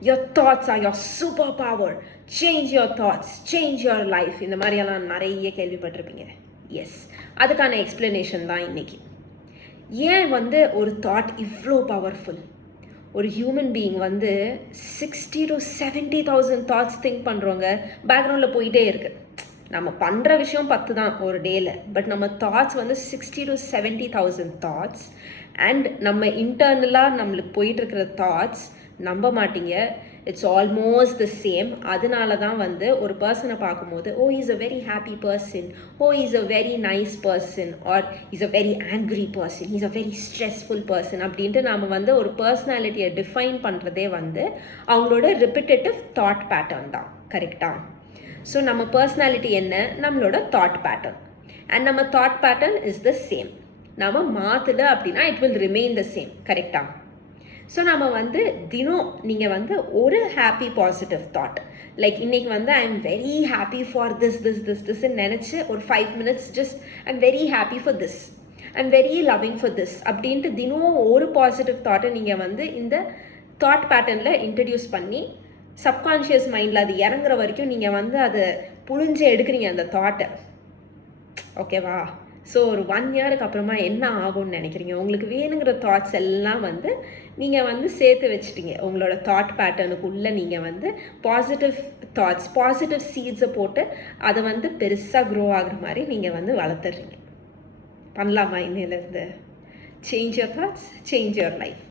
your thoughts are your superpower, change your thoughts, change your life. இந்த மாதிரியெல்லாம் நிறைய கேள்விப்பட்டிருப்பீங்க. எஸ், அதுக்கான எக்ஸ்பிளனேஷன் தான் இன்னைக்கு. ஏன் வந்து ஒரு தாட் இவ்வளோ பவர்ஃபுல்? ஒரு ஹியூமன் பீயிங் வந்து 60 to 70,000 தாட்ஸ் திங்க் பண்ணுறவங்க பேக்ரவுண்டில் போயிட்டே இருக்கு. நம்ம பண்ணுற விஷயம் 10 தான் ஒரு டேயில், பட் நம்ம தாட்ஸ் வந்து 60 to 70,000 தாட்ஸ். அண்ட் நம்ம இன்டர்னலாக நம்மளுக்கு போயிட்டுருக்கிற தாட்ஸ் நம்ப மாட்டீங்க, இட்ஸ் ஆல்மோஸ்ட் த சேம். அதனால தான் வந்து ஒரு பர்சனை பார்க்கும்போது oh is a very happy person, oh is a very nice person, or is a very angry person, is a very stressful person அப்படின்ட்டு நம்ம வந்து ஒரு பர்சனாலிட்டியை டிஃபைன் பண்ணுறதே வந்து அவங்களோட ரிப்பிட்டேட்டிவ் தாட் பேட்டர்ன் தான். கரெக்டாக? ஸோ நம்ம பர்சனாலிட்டி என்ன? நம்மளோட தாட் பேட்டர்ன். அண்ட் நம்ம thought pattern is the same. நம்ம மாற்றலை அப்படின்னா it will remain the same. கரெக்டாக? ஸோ நம்ம வந்து தினம் நீங்கள் வந்து ஒரு ஹாப்பி பாசிட்டிவ் தாட், லைக் இன்னைக்கு வந்து I am very happy for திஸ்ன்னு நினச்சி ஒரு 5 minutes just I am very happy for this, I am very loving for this அப்படின்ட்டு தினம் ஒரு பாசிட்டிவ் தாட்டை நீங்கள் வந்து இந்த தாட் பேட்டர்னில் இன்ட்ரடியூஸ் பண்ணி சப்கான்ஷியஸ் மைண்டில் அது இறங்குற வரைக்கும் நீங்கள் வந்து அதை புழிஞ்சு எடுக்கிறீங்க அந்த தாட்டை. ஓகேவா? ஸோ ஒரு 1 yearக்கு அப்புறமா என்ன ஆகும்னு நினைக்கிறீங்க? உங்களுக்கு வேணுங்கிற தாட்ஸ் எல்லாம் வந்து நீங்கள் வந்து சேர்த்து வச்சுட்டீங்க. உங்களோட தாட் பேட்டர்னுக்குள்ளே நீங்கள் வந்து பாசிட்டிவ் தாட்ஸ், பாசிட்டிவ் சீட்ஸை போட்டு அதை வந்து பெருசாக க்ரோ ஆகுற மாதிரி நீங்கள் வந்து வளர்த்துறீங்க. பண்ணலாமா இன்னிலேருந்து? Change your thoughts, change your life.